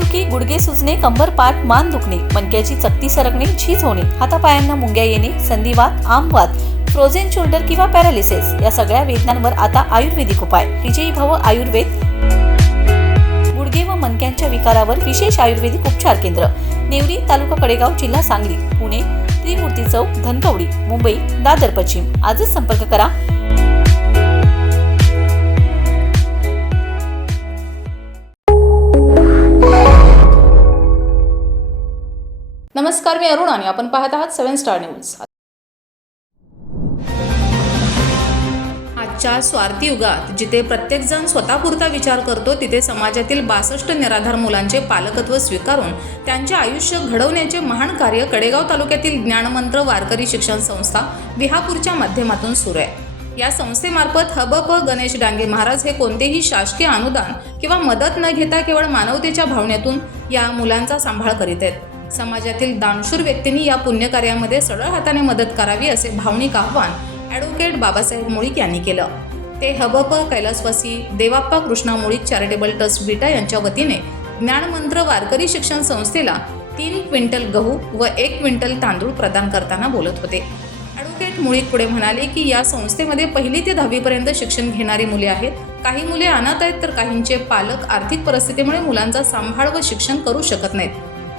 पाठदुखी, गुडघे सुजणे, कंबर पाठ मान दुखणे, मणक्याची चकती सरकणे, झीज होणे, हातापायांना मुंग्या येणे, संधिवात, आमवात, फ्रोझन शोल्डर किंवा पॅरालिसिस या सगळ्या वेदनांवर आता आयुर्वेदिक उपाय. विजयी भव आयुर्वेद. गुडघे व मणक्यांच्या विकारावर विशेष आयुर्वेदिक उपचार केंद्र. नेवरी, तालुका कडेगाव, जिल्हा सांगली. पुणे त्रिमूर्ती चौक, धनकवडी. मुंबई दादर पश्चिम. आजच संपर्क करा. नमस्कार, मी अरुण आणि आपण पाहत आहात 7 स्टार न्यूज. आजच्या स्वार्थी युगात जिथे प्रत्येकजण स्वतःपुरता विचार करतो, तिथे समाजातील 62 निराधार मुलांचे पालकत्व स्वीकारून त्यांचे आयुष्य घडवण्याचे महान कार्य कडेगाव तालुक्यातील ज्ञानमंत्र वारकरी शिक्षण संस्था विहापूरच्या माध्यमातून सुरू आहे. या संस्थेमार्फत हबप गणेश डांगे महाराज हे कोणतेही शासकीय अनुदान किंवा मदत न घेता केवळ मानवतेच्या भावनेतून या मुलांचा सांभाळ करीत आहेत. समाजातील दानशूर व्यक्तींनी या पुण्यकार्यामध्ये सरळ हाताने मदत करावी असे भावनिक आवाहन ॲडव्होकेट बाबासाहेब मुळीक यांनी केलं. ते हबप कैलासवासी देवाप्पा कृष्णा मुळीक चॅरिटेबल ट्रस्ट विटा यांच्या वतीने ज्ञानमंत्र वारकरी शिक्षण संस्थेला 3 क्विंटल गहू व 1 क्विंटल तांदूळ प्रदान करताना बोलत होते. ॲडव्होकेट मुळीक पुढे म्हणाले की या संस्थेमध्ये 1ली ते 10वी पर्यंत शिक्षण घेणारी मुले आहेत. काही मुले अनाथ आहेत, तर काहींचे पालक आर्थिक परिस्थितीमुळे मुलांचा सांभाळ व शिक्षण करू शकत नाहीत.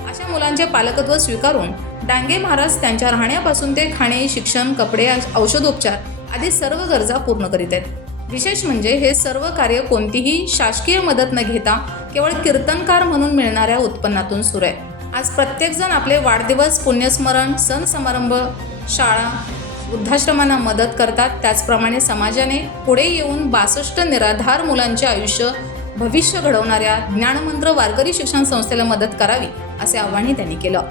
अशा मुलांचे पालकत्व स्वीकारून डांगे महाराज त्यांच्या राहण्यापासून ते खाणे, शिक्षण, कपडे, औषधोपचार आदी सर्व गरजा पूर्ण करीत आहेत. विशेष म्हणजे हे सर्व कार्य कोणतीही शासकीय मदत न घेता केवळ कीर्तनकार म्हणून मिळणाऱ्या उत्पन्नातून सुरू आहे. आज प्रत्येकजण आपले वाढदिवस, पुण्यस्मरण, सण समारंभ, शाळा, वृद्धाश्रमांना मदत करतात. त्याचप्रमाणे समाजाने पुढे येऊन 62 निराधार मुलांचे आयुष्य भविष्य घडवणाऱ्या ज्ञानमंत्र वारकरी शिक्षण संस्थेला मदत करावी असे आवाहनही त्यांनी केलं.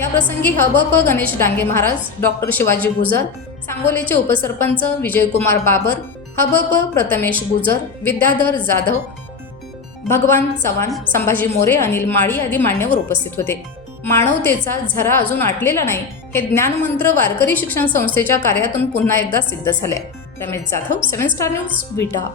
या प्रसंगी हबप गणेश डांगे महाराज, डॉक्टर शिवाजी गुजर, सांगोलेचे उपसरपंच विजयकुमार बाबर, हबप प्रथमेश गुजर, विद्याधर जाधव, भगवान चव्हाण, संभाजी मोरे, अनिल माळी आदी मान्यवर उपस्थित होते. मानवतेचा झरा अजून आटलेला नाही हे ज्ञानमंत्र वारकरी शिक्षण संस्थेच्या कार्यातून पुन्हा एकदा सिद्ध झाले. रमेश जाधव, 7 स्टार न्यूज, विटा.